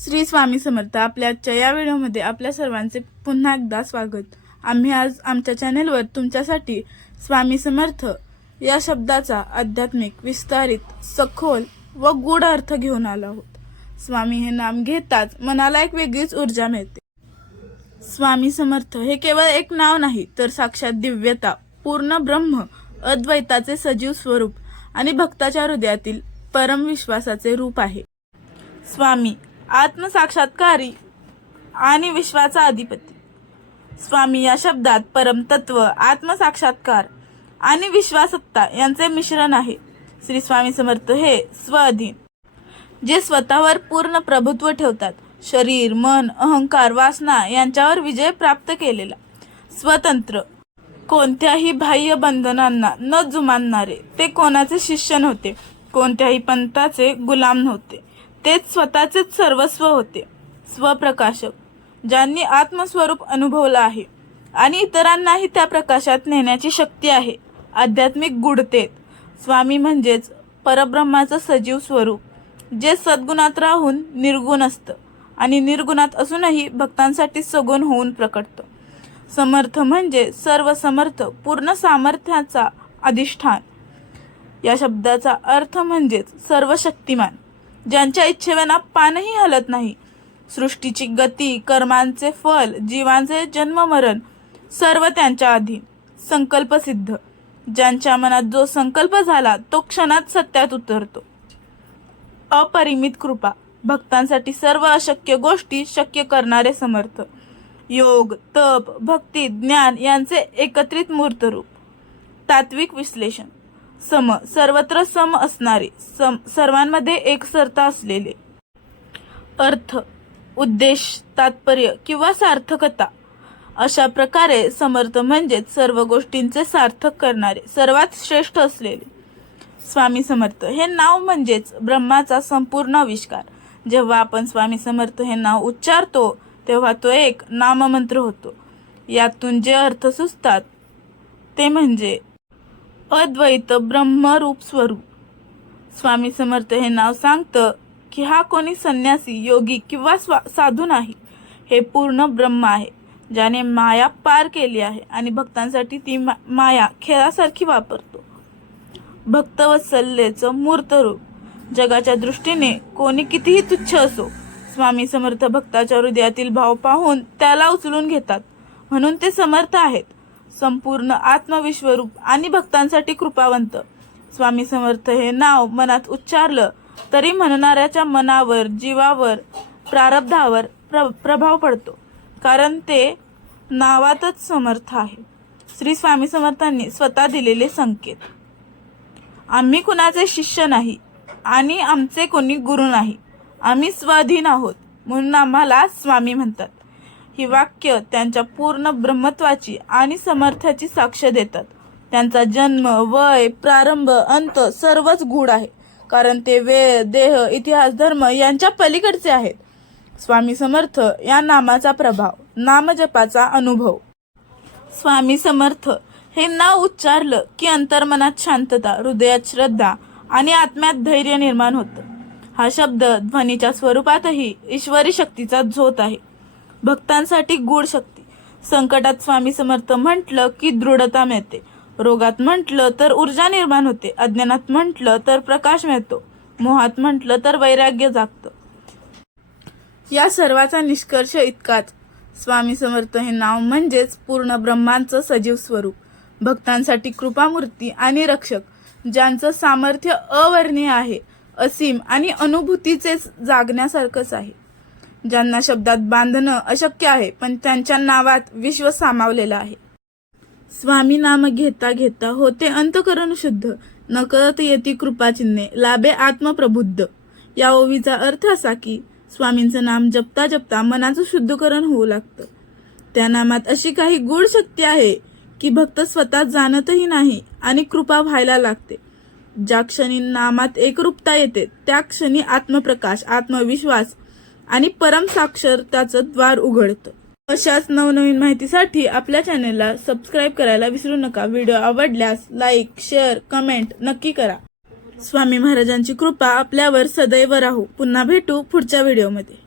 श्री स्वामी समर्थ आपल्या आजच्या या व्हिडिओमध्ये आपल्या सर्वांचे पुन्हा एकदा स्वागत. आम्ही आज आमच्या चॅनेलवर तुमच्यासाठी स्वामी समर्थ या शब्दाचा आध्यात्मिक विस्तारित सखोल व गूढ अर्थ घेऊन आलो आहोत. स्वामी हे नाम घेताच मनाला एक वेगळीच ऊर्जा मिळते. स्वामी समर्थ हे केवळ एक नाव नाही तर साक्षात दिव्यता पूर्ण ब्रह्म अद्वैताचे सजीव स्वरूप आणि भक्ताच्या हृदयातील परम विश्वासाचे रूप आहे. स्वामी आत्मसाक्षात्कारी आणि विश्वाचा अधिपती. स्वामी या शब्दात परमतत्व आत्मसाक्षात्कार आणि विश्वासत्ता यांचे मिश्रण आहे. श्री स्वामी समर्थ हे स्वअधीन जे स्वतःवर पूर्ण प्रभुत्व ठेवतात. शरीर मन अहंकार वासना यांच्यावर विजय प्राप्त केलेला. स्वतंत्र कोणत्याही बाह्य बंधनांना न जुमानणारे ते कोणाचे शिष्य नव्हते. कोणत्याही पंथाचे गुलाम नव्हते. तेच स्वतःचेच सर्वस्व होते स्वप्रकाशक ज्यांनी आत्मस्वरूप अनुभवलं आहे आणि इतरांनाही त्या प्रकाशात नेण्याची शक्ती आहे. आध्यात्मिक गुढतेत स्वामी म्हणजेच परब्रह्माचं सजीव स्वरूप जे सद्गुणात राहून निर्गुण असतं आणि निर्गुणात असूनही भक्तांसाठी सगुण होऊन प्रकटतं. समर्थ म्हणजे सर्व समर्थ पूर्ण सामर्थ्याचा अधिष्ठान. या शब्दाचा अर्थ म्हणजेच सर्व शक्तिमान ज्यांच्या इच्छेविना पानही हलत नाही. सृष्टीची गती कर्मांचे फल जीवांचे जन्ममरण सर्व त्यांच्या अधीन संकल्पसिद्ध ज्यांच्या मनात जो संकल्प झाला तो क्षणात सत्यात उतरतो. अपरिमित कृपा. भक्तांसाठी सर्व अशक्य गोष्टी शक्य करणारे समर्थ. योग तप भक्ती ज्ञान यांचे एकत्रित मूर्तरूप. तात्विक विश्लेषण. सम सर्वत्र सम असणारे सम सर्वांमध्ये एकसरता असलेले. अर्थ उद्देश तात्पर्य किंवा सार्थकता. अशा प्रकारे समर्थ म्हणजेच सर्व गोष्टींचे सार्थक करणारे सर्वात श्रेष्ठ असलेले. स्वामी समर्थ हे नाव म्हणजेच ब्रह्माचा संपूर्ण आविष्कार. जेव्हा आपण स्वामी समर्थ हे नाव उच्चारतो तेव्हा तो एक नाममंत्र होतो. यातून जे अर्थ सुचतात ते म्हणजे अद्वैत ब्रह्मरूप स्वरूप. स्वामी समर्थ हे नाव सांगतं की हा कोणी संन्यासी योगी किंवा स्वा साधू नाही. हे पूर्ण ब्रह्म आहे ज्याने माया पार केली आहे आणि भक्तांसाठी ती मा माया खेळासारखी वापरतो. भक्त व मूर्त रूप जगाच्या दृष्टीने कोणी कितीही तुच्छ असो स्वामी समर्थ भक्ताच्या हृदयातील भाव पाहून त्याला उचलून घेतात. म्हणून ते समर्थ आहेत. संपूर्ण आत्मविश्वरूप आणि भक्तांसाठी कृपावंत. स्वामी समर्थ हे नाव मनात उच्चारलं तरी म्हणणाऱ्याच्या मनावर जीवावर प्रारब्धावर प्र प्रभाव पडतो. कारण ते नावातच समर्थ आहे. श्री स्वामी समर्थांनी स्वतः दिलेले संकेत. आम्ही कुणाचे शिष्य नाही आणि आमचे कोणी गुरु नाही. आम्ही स्वाधीन आहोत म्हणून आम्हाला स्वामी म्हणतात. ही वाक्य त्यांच्या पूर्ण ब्रह्मत्वाची आणि समर्थाची साक्ष देतात. त्यांचा जन्म वय प्रारंभ अंत सर्वच गूढ आहे. कारण ते वेळ देह इतिहास धर्म यांच्या पलीकडचे आहेत. स्वामी समर्थ या नामाचा प्रभाव नामजपाचा अनुभव. स्वामी समर्थ हे नाव उच्चारलं की अंतर्मनात शांतता हृदयात श्रद्धा आणि आत्म्यात धैर्य निर्माण होतं. हा शब्द ध्वनीच्या स्वरूपातही ईश्वरी शक्तीचा झोत आहे. भक्तांसाठी गूढ शक्ती. संकटात स्वामी समर्थ म्हटलं की दृढता मिळते. रोगात म्हटलं तर ऊर्जा निर्माण होते. अज्ञानात म्हटलं तर प्रकाश मिळतो. मोहात म्हटलं तर वैराग्य जागतं. या सर्वाचा निष्कर्ष इतकाच. स्वामी समर्थ हे नाव म्हणजेच पूर्ण ब्रह्मांचं सजीव स्वरूप. भक्तांसाठी कृपामूर्ती आणि रक्षक ज्यांचं सामर्थ्य अवर्णीय आहे असीम आणि अनुभूतीचेच जागण्यासारखंच आहे. ज्यांना शब्दात बांधणं अशक्य आहे पण त्यांच्या नावात विश्व सामावलेलं आहे. स्वामी नाम घेता घेता होते अंतकरण शुद्ध. नकळत येती कृपाचिन्हे लाभे आत्मप्रबुद्ध. या ओवीचा अर्थ असा की स्वामींचं नाम जपता जपता मनाचं शुद्धीकरण होऊ लागतं. त्या नामात अशी काही गूढ शक्ती आहे की भक्त स्वतः जाणतही नाही आणि कृपा व्हायला लागते. ज्या क्षणी नामात एकरूपता येते त्या क्षणी आत्मप्रकाश आत्मविश्वास आणि परम साक्षरताचं द्वार उघडतं. अशाच नवनवीन माहितीसाठी आपल्या चॅनेलला सबस्क्राईब करायला विसरू नका. व्हिडिओ आवडल्यास लाईक शेअर कमेंट नक्की करा. स्वामी महाराजांची कृपा आपल्यावर सदैव राहू. पुन्हा भेटू पुढच्या व्हिडिओमध्ये.